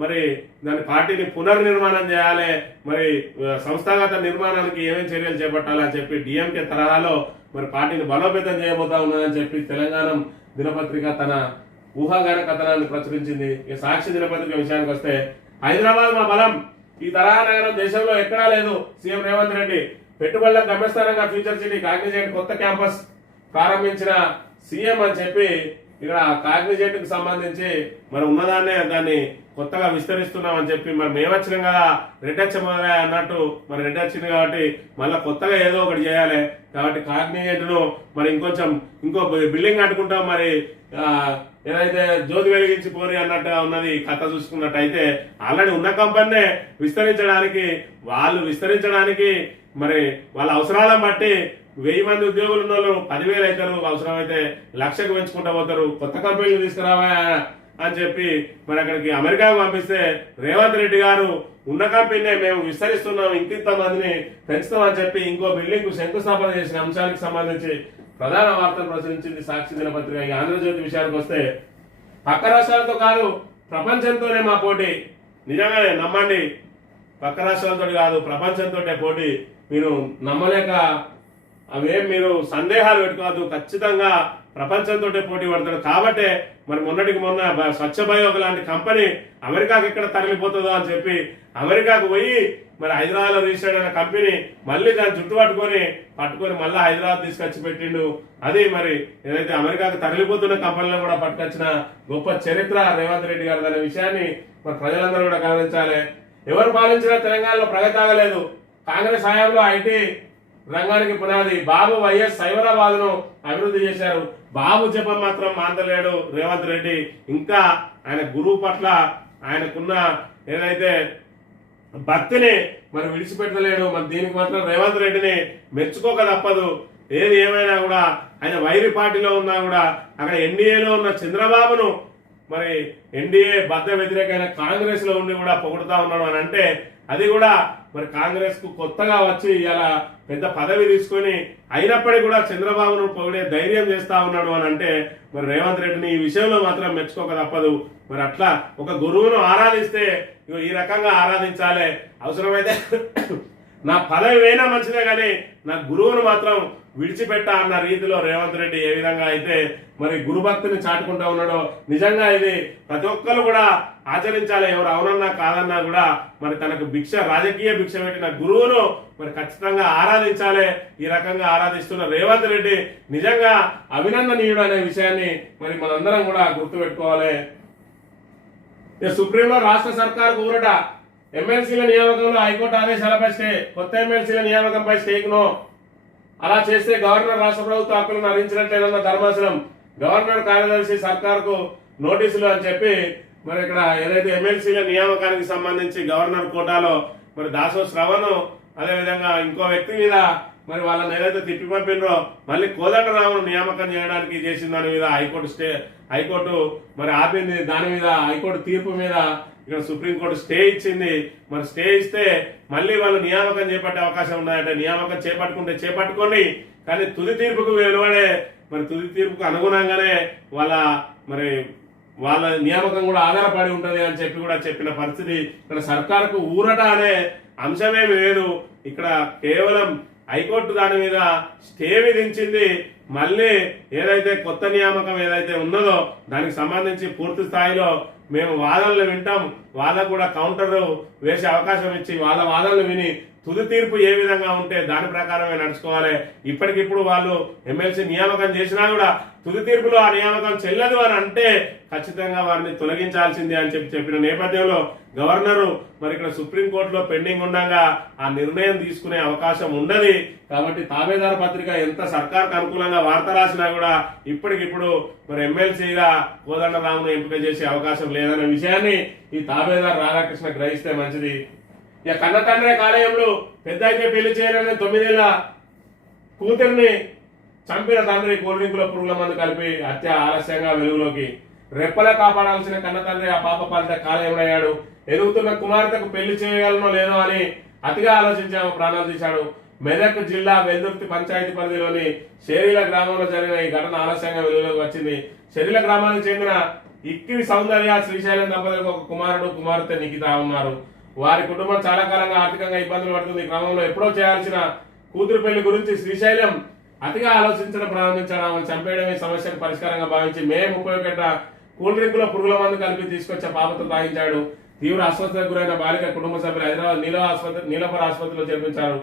మరి దాని పార్టీని పునర్నిర్మాణం చేయాలి, మరి సంస్థాగత నిర్మాణానికి ఏమేమి చర్యలు చేపట్టాలని చెప్పి డిఎంకే తరహాలో మరి పార్టీని బలోపేతం చేయబోతా ఉన్నదని చెప్పి తెలంగాణ దినపత్రిక తన ఊహాగాన కథనాన్ని ప్రచురించింది. సాక్షి దినపత్రిక విషయానికి వస్తే, హైదరాబాద్ మా బలం, ఈ తరహా నగరం దేశంలో ఎక్కడా లేదు. సీఎం రేవంత్ రెడ్డి పెట్టుబడుల గమ్యస్థానంగా ఫ్యూచర్ సిటీ కాగ్నిజెంట్ కొత్త క్యాంపస్ ప్రారంభించిన సీఎం అని చెప్పి ఇక్కడ కాగ్నిజెంట్ కు సంబంధించి మరి ఉన్నదాన్నే దాన్ని కొత్తగా విస్తరిస్తున్నాం అని చెప్పి, మరి మేము వచ్చినాం కదా రెడ్ హెచ్ అన్నట్టు, మరి రెడ్ వచ్చింది కాబట్టి మళ్ళీ కొత్తగా ఏదో ఒకటి చేయాలి కాబట్టి కాగ్నిజెంట్ ను మరి ఇంకో బిల్డింగ్ కట్టుకుంటాం, మరి ఏదైతే జ్యోతి వెలిగించి పోరి అన్నట్టుగా ఉన్నది కథ చూసుకున్నట్టయితే ఆల్రెడీ ఉన్న కంపెనీ విస్తరించడానికి మరి వాళ్ళ అవసరాలను బట్టి 1000 మంది ఉద్యోగులు ఉన్న వాళ్ళు 10,000 అవుతారు, అవసరమైతే 1,00,000కు పెంచుకుంటా పోతారు. కొత్త కంపెనీలు తీసుకురావా అని చెప్పి మరి అక్కడికి అమెరికాకు పంపిస్తే రేవంత్ రెడ్డి గారు ఉన్న కంపెనీ మేము విస్తరిస్తున్నాం, ఇంకింత మందిని పెంచుతామని చెప్పి ఇంకో బిల్డింగ్ కు శంకుస్థాపన చేసిన అంశానికి సంబంధించి ప్రధాన వార్తలు ప్రచురించింది సాక్షి దినపత్రిక. ఆంధ్రజ్యోతి విషయానికి వస్తే, పక్క రాష్ట్రాలతో కాదు ప్రపంచంతోనే మా పోటీ, నిజంగానే నమ్మండి, పక్క రాష్ట్రాలతో కాదు ప్రపంచంతో పోటీ, మీరు నమ్మలేక అవేం మీరు సందేహాలు పెట్టుకోవద్దు, ఖచ్చితంగా ప్రపంచంతో పోటీ పడతాడు. కాబట్టే మరి మొన్న స్వచ్ఛ బయోగ్ లాంటి కంపెనీ అమెరికాకి ఎక్కడ తరలిపోతుందో అని చెప్పి అమెరికాకు పోయి మరి హైదరాబాద్ లో రిజిస్టర్డ్ అయిన కంపెనీ మళ్ళీ దాన్ని చుట్టు పట్టుకొని మళ్ళీ హైదరాబాద్ తీసుకొచ్చి పెట్టిండు. అది మరి ఏదైతే అమెరికాకు తరలిపోతున్న కంపెనీలను కూడా పట్టుకొచ్చిన గొప్ప చరిత్ర రేవంత్ రెడ్డి గారు అనే విషయాన్ని మరి ప్రజలందరూ కూడా గమనించాలి. ఎవరు పాలించినా తెలంగాణలో ప్రగతి ఆగలేదు. కాంగ్రెస్ హయాంలో ఐటీ రంగానికి పునాది బాబు వైఎస్ సైబరాబాద్ ను అభివృద్ధి చేశారు. బాబు జపం మాత్రం మాంతలేడు రేవంత్ రెడ్డి. ఇంకా ఆయన గురువు పట్ల ఆయనకున్న ఏదైతే భక్తిని మరి విడిచిపెట్టలేడు. మరి దీనికి మాత్రం రేవంత్ రెడ్డిని మెచ్చుకోక తప్పదు. ఏది ఏమైనా కూడా ఆయన వైరి పార్టీలో ఉన్నా కూడా అక్కడ ఎన్డీఏలో ఉన్న చంద్రబాబును మరి ఎన్డీఏ బద్ద వ్యతిరేకమైన కాంగ్రెస్ లో ఉండి కూడా పొగుడుతా ఉన్నాడు అని అంటే, అది కూడా మరి కాంగ్రెస్ కు కొత్తగా వచ్చి ఇలా పెద్ద పదవి తీసుకొని అయినప్పటికీ కూడా చంద్రబాబును పొగిడే ధైర్యం చేస్తా ఉన్నాడు అని అంటే, మరి రేవంత్ రెడ్డిని ఈ విషయంలో మాత్రం మెచ్చుకోక తప్పదు. మరి అట్లా ఒక గురువును ఆరాధిస్తే ఈ రకంగా ఆరాధించాలి. అవసరమైతే నా పదవి అయినా మంచిదే కానీ నా గురువును మాత్రం విడిచిపెట్టా అన్న రీతిలో రేవంత్ రెడ్డి ఏ విధంగా అయితే మరి గురుభక్తిని చాటుకుంటా ఉన్నాడో, నిజంగా ఇది ప్రతి ఒక్కరు కూడా ఆచరించాలి. ఎవరు అవునన్నా కాదన్నా కూడా మరి తనకు రాజకీయ భిక్ష పెట్టిన గురువును మరి ఖచ్చితంగా ఆరాధించాలి. ఈ రకంగా ఆరాధిస్తున్న రేవంత్ రెడ్డి నిజంగా అభినందనీయుడు అనే విషయాన్ని మరి మనందరం కూడా గుర్తుపెట్టుకోవాలి. సుప్రీంలో రాష్ట్ర సర్కార్ ఊరట, ఎమ్మెల్సీల నియామకంలో హైకోర్టు ఆదేశాలపై స్టే, కొత్త ఎమ్మెల్సీల నియామకంపై స్టేక్ను అలా చేస్తే గవర్నర్ రాష్ట్ర ప్రభుత్వ హక్కులను హరించినట్లేదన్న ధర్మాసనం. గవర్నర్ కార్యదర్శి సర్కార్కు నోటీసులు అని చెప్పి మరి ఇక్కడ ఏదైతే ఎమ్మెల్సీల నియామకానికి సంబంధించి గవర్నర్ కోటాలో మరి దాసో శ్రవణ్ అదేవిధంగా ఇంకో వ్యక్తి మీద మరి వాళ్ళని ఏదైతే తిప్పి పంపినరో మళ్ళీ కోదండరామును నియామకం చేయడానికి చేసిన దాని మీద హైకోర్టు మరి ఆపింది. దాని మీద హైకోర్టు తీర్పు మీద ఇక్కడ సుప్రీంకోర్టు స్టే ఇచ్చింది. మరి స్టే ఇస్తే మళ్ళీ వాళ్ళు నియామకం చేపట్టే అవకాశం ఉన్నాయంటే, నియామకం చేపట్టుకోండి కానీ తుది తీర్పుకు వెలువడే మరి తుది తీర్పుకు అనుగుణంగానే వాళ్ళ నియామకం కూడా ఆధారపడి ఉంటది అని చెప్పి కూడా చెప్పిన పరిస్థితి. ఇక్కడ సర్కారుకు ఊరట అనే అంశమేమి లేదు. ఇక్కడ కేవలం హైకోర్టు దాని మీద స్టే విధించింది. మళ్ళీ ఏదైతే కొత్త నియామకం ఏదైతే ఉన్నదో దానికి సంబంధించి పూర్తి స్థాయిలో మేము వాదనలు వింటాం, వాళ్ళకు కూడా కౌంటర్ వేసే అవకాశం ఇచ్చి వాళ్ళ వాదనలు విని తుది తీర్పు ఏ విధంగా ఉంటే దాని ప్రకారమే నడుచుకోవాలి. ఇప్పటికిప్పుడు వాళ్ళు ఎమ్మెల్సీ నియామకం చేసినా కూడా తుది తీర్పులో ఆ నియామకం చెల్లదు అని అంటే ఖచ్చితంగా వారిని తొలగించాల్సిందే అని చెప్పిన నేపథ్యంలో గవర్నరు మరి ఇక్కడ సుప్రీంకోర్టులో పెండింగ్ ఉండగా ఆ నిర్ణయం తీసుకునే అవకాశం ఉండదు. కాబట్టి తాబేదారు పత్రిక ఎంత సర్కార్కు అనుకూలంగా వార్త రాసినా కూడా ఇప్పటికిప్పుడు మరి ఎమ్మెల్సీగా కోదండరామును ఎంపిక చేసే అవకాశం లేదనే విషయాన్ని ఈ తాబేదారు రాధాకృష్ణ గ్రహిస్తే మంచిది. ఇక కన్న తండ్రి కాలేయంలో పెద్ద అయితే పెళ్లి చేయాలని 9 ఏళ్ల కూతురిని చంపిన తండ్రి కూల్ డ్రింక్ లో పురుగుల మందు కలిపి హత్య ఆలస్యంగా వెలుగులోకి. రెప్పలే కాపాడాల్సిన కన్న తండ్రి ఆ పాప పాలిట కాలేయమయ్యాడు. ఎదుగుతున్న కుమార్తెకు పెళ్లి చేయగలనో లేదో అని అతిగా ఆలోచించి ఆమె ప్రాణాలు తీశాడు. మెదక్ జిల్లా వెల్దుర్తి పంచాయతీ పరిధిలోని షేరీల గ్రామంలో జరిగిన ఈ ఘటన ఆలస్యంగా వెలుగులోకి వచ్చింది. షేరీల గ్రామానికి చెందిన ఇక్కిరి సౌందర్య శ్రీశైలం దంపతులకు ఒక కుమారుడు కుమార్తె నిఖిత ఉన్నారు. వారి కుటుంబం చాలా కాలంగా ఆర్థికంగా ఇబ్బందులు పడుతుంది. ఈ క్రమంలో ఎప్పుడో చేయాల్సిన కూతురు పెళ్లి గురించి శ్రీశైలం అతిగా ఆలోచించడం ప్రారంభించాడు. ఆమెను చంపేయడమే సమస్యను పరిష్కారంగా భావించి మే 31 కూల్ డ్రింక్ లో పురుగుల మందు కలిపి తీసుకొచ్చే పాపతో తాగించాడు. తీవ్ర అస్వస్థతకు గురైన బాలిక కుటుంబ సభ్యులు హైదరాబాద్ నీలఫర్ ఆసుపత్రిలో చేర్పించారు.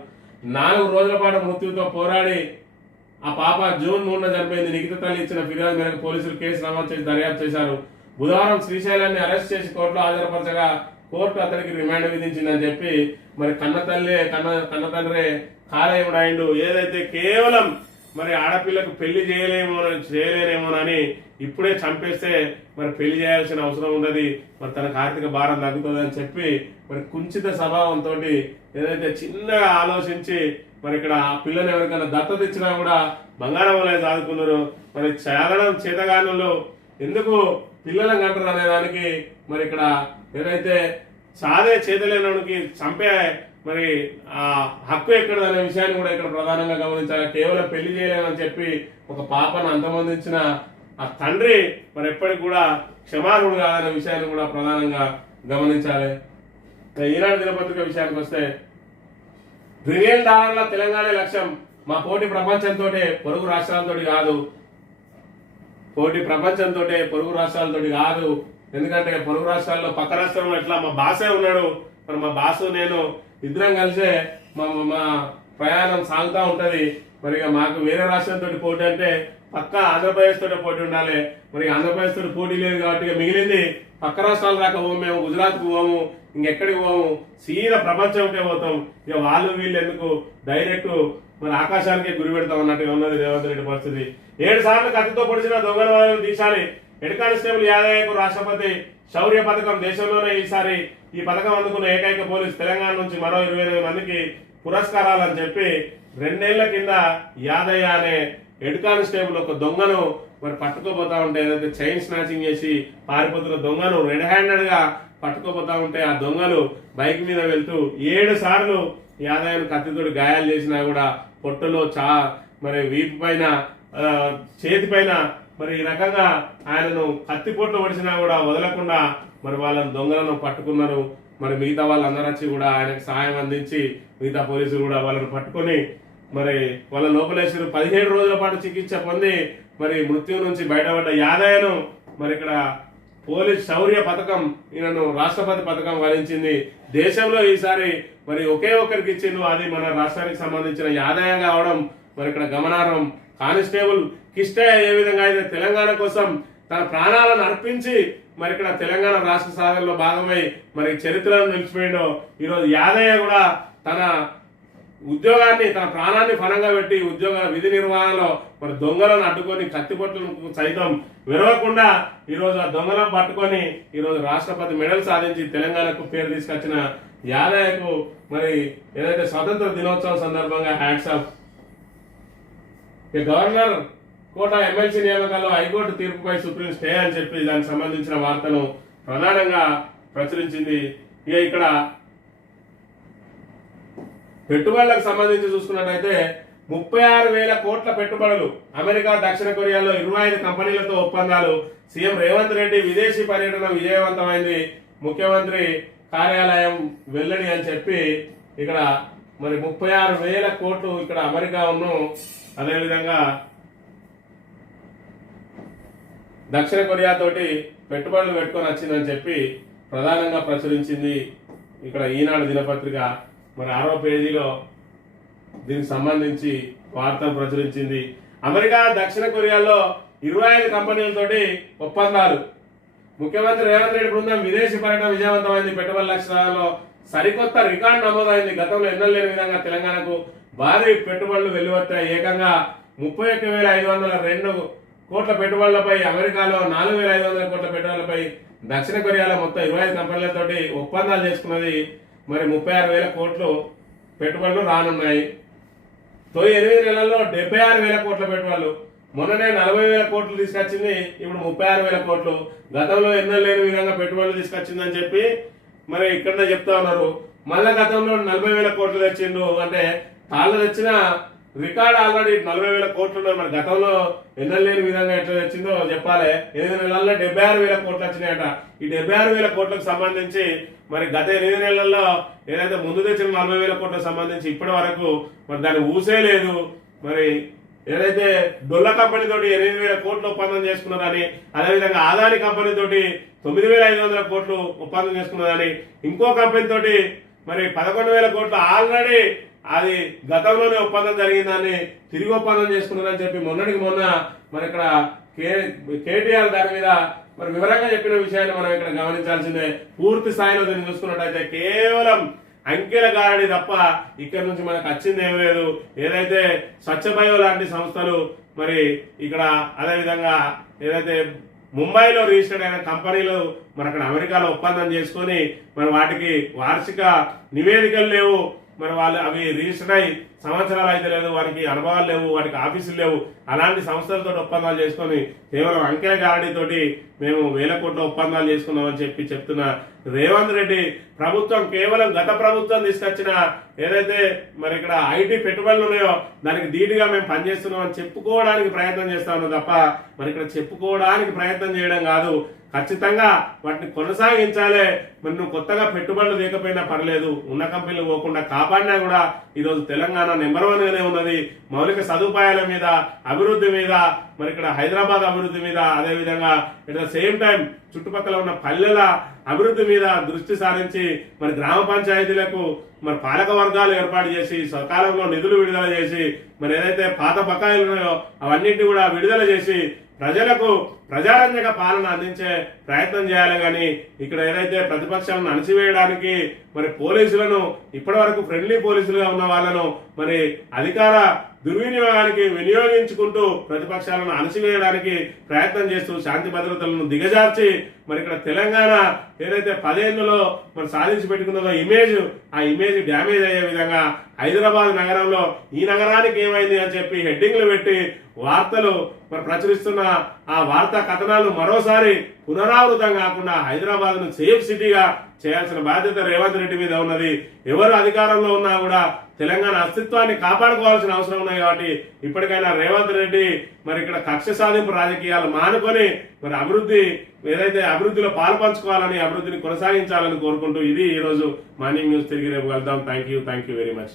4 రోజుల పాటు మృత్యుతో పోరాడి ఆ పాప జూన్ 3న చనిపోయింది. నిఖిత తల్లి ఇచ్చిన ఫిర్యాదు మేరకు పోలీసులు కేసు నమోదు చేసి దర్యాప్తు చేశారు. బుధవారం శ్రీశైలాన్ని అరెస్ట్ చేసి కోర్టులో హాజరుపరచగా కోర్టు అతనికి రిమాండ్ విధించిందని చెప్పి మరి కన్న తండ్రి కాలేయముడాయిండు. ఏదైతే కేవలం మరి ఆడపిల్లకు పెళ్లి చేయలేనేమోనని ఇప్పుడే చంపేస్తే మరి పెళ్లి చేయాల్సిన అవసరం ఉండదు, మరి తనకు ఆర్థిక భారం తగ్గుతుందని చెప్పి మరి కుంచిత స్వభావంతో ఏదైతే చిన్నగా ఆలోచించి మరి ఇక్కడ ఆ పిల్లని ఎవరికైనా దత్తత ఇచ్చినా కూడా బంగారం వలె సాదుకున్నారు. మరి చదవడం చేతగానులు ఎందుకు పిల్లలను కంటారు అనే దానికి మరి ఇక్కడ ఏదైతే సాదే చేతలేనోడికి చంపే మరి ఆ హక్కు ఎక్కడదనే విషయాన్ని కూడా ఇక్కడ ప్రధానంగా గమనించాలి. కేవలం పెళ్లి చేయలేమని చెప్పి ఒక పాపను అంతమందించిన ఆ తండ్రి మరి ఎప్పటికి కూడా క్షమార్హుడు కాదనే విషయాన్ని కూడా ప్రధానంగా గమనించాలి. ఈనాడు దినపత్రిక విషయానికి వస్తే $1 ట్రిలియన్ తెలంగాణ లక్ష్యం. మా పోటీ ప్రపంచంతో పొరుగు రాష్ట్రాలతో కాదు, పొరుగు రాష్ట్రాలతో కాదు. ఎందుకంటే పొరుగు రాష్ట్రాల్లో పక్క రాష్ట్రంలో ఎట్లా మా బాసే ఉన్నాడు, మరి మా బాసు నేను ఇద్దరం కలిసే మా ప్రయాణం సాగుతూ ఉంటది. మరి మాకు వేరే రాష్ట్రంతో పోటీ అంటే పక్క ఆంధ్రప్రదేశ్ తోటి పోటీ ఉండాలి. మరి ఆంధ్రప్రదేశ్ తోటి పోటీ లేదు కాబట్టి మిగిలింది పక్క రాష్ట్రాలు దాకా పోము, మేము గుజరాత్కు పోము, ఇంకెక్కడికి పోము, సీదా ప్రపంచంకే పోతాం. ఇక వాళ్ళు వీళ్ళు ఎందుకు డైరెక్ట్ మరి ఆకాశానికే గురి పెడతాం అన్నట్టుగా ఉన్నది రేవంత్ రెడ్డి పరిస్థితి. 7 సార్లు కత్తితో పొడిచిన దొంగల తీశాలి. హెడ్ కానిస్టేబుల్ యాదయ్యకు రాష్ట్రపతి శౌర్య పథకం. దేశంలోనే ఈసారి ఈ పథకం అందుకున్న ఏకైక పోలీస్. తెలంగాణ నుంచి మరో 28 మందికి పురస్కారాలని చెప్పి 2 ఏళ్ల కింద యాదయ్య అనే హెడ్ కానిస్టేబుల్ ఒక దొంగను మరి పట్టుకోపోతా ఉంటే, ఏదైతే చైన్ స్నాచింగ్ చేసి పారిపోతున్న దొంగను రెడ్ హ్యాండెడ్ గా పట్టుకోపోతా ఉంటే ఆ దొంగలు బైక్ మీద వెళ్తూ 7 సార్లు యాదయ్యను కత్తితోటి గాయాలు చేసినా కూడా పొట్టలో మరి వీపు పైన చేతి పైన మరి ఈ రకంగా ఆయనను కత్తిపోట్లు పడిచినా కూడా వదలకుండా మరి వాళ్ళని దొంగలను పట్టుకున్నారు. మరి మిగతా వాళ్ళందరూ వచ్చి కూడా ఆయనకు సహాయం అందించి మిగతా పోలీసులు కూడా వాళ్ళని పట్టుకొని మరి వాళ్ళ లోపలేశ్వరు 17 రోజుల పాటు చికిత్స పొంది మరి మృత్యు నుంచి బయటపడ్డ యాదయ్యను మరి ఇక్కడ పోలీస్ శౌర్య పథకం ఈయనను రాష్ట్రపతి పథకం వరించింది. దేశంలో ఈసారి మరి ఒకే ఒక్కరికి ఇచ్చిండు, అది మన రాష్ట్రానికి సంబంధించిన యాదయ్య కావడం మరి ఇక్కడ గమనార్హం. కానిస్టేబుల్ కిష్టయ్య ఏ విధంగా అయితే తెలంగాణ కోసం తన ప్రాణాలను అర్పించి మరి ఇక్కడ తెలంగాణ రాష్ట్ర సాధనలో భాగమై మరి చరిత్రను నిలిచిపోయిండో, ఈరోజు యాదయ్య కూడా తన ఉద్యోగాన్ని తన ప్రాణాన్ని ఫలంగా పెట్టి ఉద్యోగ విధి నిర్వహణలో మరి దొంగలను అడ్డుకొని కత్తిపొట్లను సైతం విరవకుండా ఈరోజు ఆ దొంగలను పట్టుకొని ఈరోజు రాష్ట్రపతి మెడల్ సాధించి తెలంగాణకు పేరు తీసుకొచ్చిన యాదయ్యకు మరి ఏదైతే స్వతంత్ర దినోత్సవం సందర్భంగా హ్యాట్స్ ఆఫ్. గవర్నర్ కోట ఎమ్మెల్సీ నియామకాల్లో హైకోర్టు తీర్పుపై సుప్రీం స్టే అని చెప్పి దానికి సంబంధించిన వార్తను ప్రధానంగా ప్రచురించింది. ఇక ఇక్కడ పెట్టుబడులకు సంబంధించి చూసుకున్నట్టయితే 36,000 కోట్ల పెట్టుబడులు. అమెరికా, దక్షిణ కొరియాలో 25 కంపెనీలతో ఒప్పందాలు. సీఎం రేవంత్ రెడ్డి విదేశీ పర్యటన విజయవంతమైంది. ముఖ్యమంత్రి కార్యాలయం వెల్లడి అని చెప్పి ఇక్కడ మరి 36,000 కోట్లు ఇక్కడ అమెరికా అదేవిధంగా దక్షిణ కొరియా తోటి పెట్టుబడులు పెట్టుకొని వచ్చిందని చెప్పి ప్రధానంగా ప్రచురించింది ఇక్కడ ఈనాడు దినపత్రిక. మరి 6వ పేజీలో దీనికి సంబంధించి వార్తలు ప్రచురించింది. అమెరికా దక్షిణ కొరియాలో 25 కంపెనీలతోటి ఒప్పందాలు. ముఖ్యమంత్రి రేవంత్ రెడ్డి బృందం విదేశీ పర్యటన విజయవంతమైంది. పెట్టుబడుల లక్ష్యాలలో సరికొత్త రికార్డు నమోదైంది. గతంలో ఎన్నలేని విధంగా తెలంగాణకు భారీ పెట్టుబడులు వెలువెత్తాయి. ఏకంగా 31,502 కోట్ల పెట్టుబడులపై అమెరికాలో 4,500 కోట్ల పెట్టుబడులపై దక్షిణ కొరియాలో మొత్తం 25 కంపెనీలతోటి ఒప్పందాలు చేసుకున్నది. మరి 36,000 కోట్లు పెట్టుబడులు రానున్నాయి. తొలి 8 నెలల్లో 76,000 కోట్ల పెట్టుబడులు. మొన్ననే 40,000 కోట్లు తీసుకొచ్చింది, ఇప్పుడు 36,000 కోట్లు. గతంలో ఎన్నో లేని విధంగా పెట్టుబడులు తీసుకొచ్చిందని చెప్పి మరి ఇక్కడ చెప్తా ఉన్నారు. మళ్ళా గతంలో 40,000 కోట్లు తెచ్చిండు అంటే తాళ్ళు తెచ్చిన రికార్డ్ ఆల్రెడీ 40,000 కోట్లు ఉన్నాయి. మరి గతంలో ఎన్నో లేని విధంగా ఎట్లా తెచ్చిందో చెప్పాలి. 8 నెలల్లో 76,000 కోట్లు వచ్చినాయట. ఈ 76,000 కోట్లకు సంబంధించి మరి గత 8 నెలల్లో ఏదైతే ముందు తెచ్చిన 40,000 కోట్లకు సంబంధించి ఇప్పటి వరకు మరి దాన్ని ఊసే లేదు. మరి ఏదైతే డొల్ల కంపెనీ తోటి 8,000 కోట్లు ఒప్పందం చేసుకున్నదని, అదేవిధంగా ఆదాని కంపెనీ తోటి 9,500 కోట్లు ఒప్పందం చేసుకున్నదని, ఇంకో కంపెనీ తోటి మరి 11,000 కోట్లు ఆల్రెడీ అది గతంలోనే ఒప్పందం జరిగిందని తిరిగి ఒప్పందం చేసుకున్నదని చెప్పి మొన్నటికి మొన్న మరి ఇక్కడ కేటీఆర్ దాని మీద మరి వివరంగా చెప్పిన విషయాన్ని మనం ఇక్కడ గమనించాల్సిందే. పూర్తి స్థాయిలో దీన్ని చూసుకున్నట్టయితే కేవలం అంకెల గారడి తప్ప ఇక్కడ నుంచి మనకు వచ్చింది ఏం లేదు. ఏదైతే స్వచ్ఛ బయో లాంటి సంస్థలు మరి ఇక్కడ అదేవిధంగా ఏదైతే ముంబైలో రిజిస్టర్డ్ అయిన కంపెనీలు మరి అక్కడ అమెరికాలో ఒప్పందం చేసుకొని మరి వాటికి వార్షిక నివేదికలు లేవు. మరి వాళ్ళు అవి రిజిస్టర్ అయి సంవత్సరాలు అయితే లేదు, వారికి అనుభవాలు లేవు, వాటికి ఆఫీసులు లేవు. అలాంటి సంస్థలతో ఒప్పందాలు చేసుకొని కేవలం అంకెల గారడితోటి మేము 1,000 కోట్ల ఒప్పందాలు చేసుకున్నామని చెప్తున్న రేవంత్ రెడ్డి ప్రభుత్వం కేవలం గత ప్రభుత్వం తీసుకొచ్చిన ఏదైతే మరి ఇక్కడ ఐటీ పెట్టుబడులు ఉన్నాయో దానికి ధీటుగా మేము పనిచేస్తున్నాం అని చెప్పుకోవడానికి ప్రయత్నం చేస్తా ఉన్నాం తప్ప మరి ఇక్కడ చెప్పుకోవడానికి ప్రయత్నం చేయడం కాదు. ఖచ్చితంగా వాటిని కొనసాగించాలి. మరి నువ్వు కొత్తగా పెట్టుబడులు లేకపోయినా పర్లేదు, ఉన్న కంపెనీలు పోకుండా కాపాడినా కూడా ఈరోజు తెలంగాణ నెంబర్ 1 గానే ఉన్నది. మౌలిక సదుపాయాల మీద, అభివృద్ధి మీద, మరి ఇక్కడ హైదరాబాద్ అభివృద్ధి మీద, అదేవిధంగా ఎట్ ద సేమ్ టైం చుట్టుపక్కల ఉన్న పల్లెల అభివృద్ధి మీద దృష్టి సారించి మరి గ్రామ పంచాయతీలకు మరి పాలక వర్గాలు ఏర్పాటు చేసి సకాలంలో నిధులు విడుదల చేసి మరి ఏదైతే పాత బకాయిలు ఉన్నాయో అవన్నింటినీ కూడా విడుదల చేసి ప్రజలకు ప్రజారంజక పాలన అందించే ప్రయత్నం చేయాలి. కానీ ఇక్కడ ఏదైతే ప్రతిపక్షాలను అణచివేయడానికి మరి పోలీసులను ఇప్పటి వరకు ఫ్రెండ్లీ పోలీసులుగా ఉన్న వాళ్ళను మరి అధికార దుర్వినియోగానికి వినియోగించుకుంటూ ప్రతిపక్షాలను అణచివేయడానికి ప్రయత్నం చేస్తూ శాంతి భద్రతలను దిగజార్చి మరి ఇక్కడ తెలంగాణ ఏదైతే 10 ఏళ్లలో మరి సాధించి పెట్టుకున్నదో ఆ ఇమేజ్ డ్యామేజ్ అయ్యే విధంగా హైదరాబాద్ నగరంలో ఈ నగరానికి ఏమైంది అని చెప్పి హెడ్డింగ్లు పెట్టి వార్తలు మరి ప్రచురిస్తున్న ఆ వార్తా కథనాలు మరోసారి పునరావృతం కాకుండా హైదరాబాద్ ను సేఫ్ సిటీగా చేయాల్సిన బాధ్యత రేవంత్ రెడ్డి మీద ఉన్నది. ఎవరు అధికారంలో ఉన్నా కూడా తెలంగాణ అస్తిత్వాన్ని కాపాడుకోవాల్సిన అవసరం ఉన్నాయి. కాబట్టి ఇప్పటికైనా రేవంత్ రెడ్డి మరి ఇక్కడ కక్ష సాధింపు రాజకీయాలు మానుకొని మరి ఏదైతే అభివృద్ధిలో పాల్పంచుకోవాలని, అభివృద్ధిని కొనసాగించాలని కోరుకుంటూ ఇది ఈ రోజు మార్నింగ్ న్యూస్. తిరిగి రేపు కలుద్దాం. Thank you very much.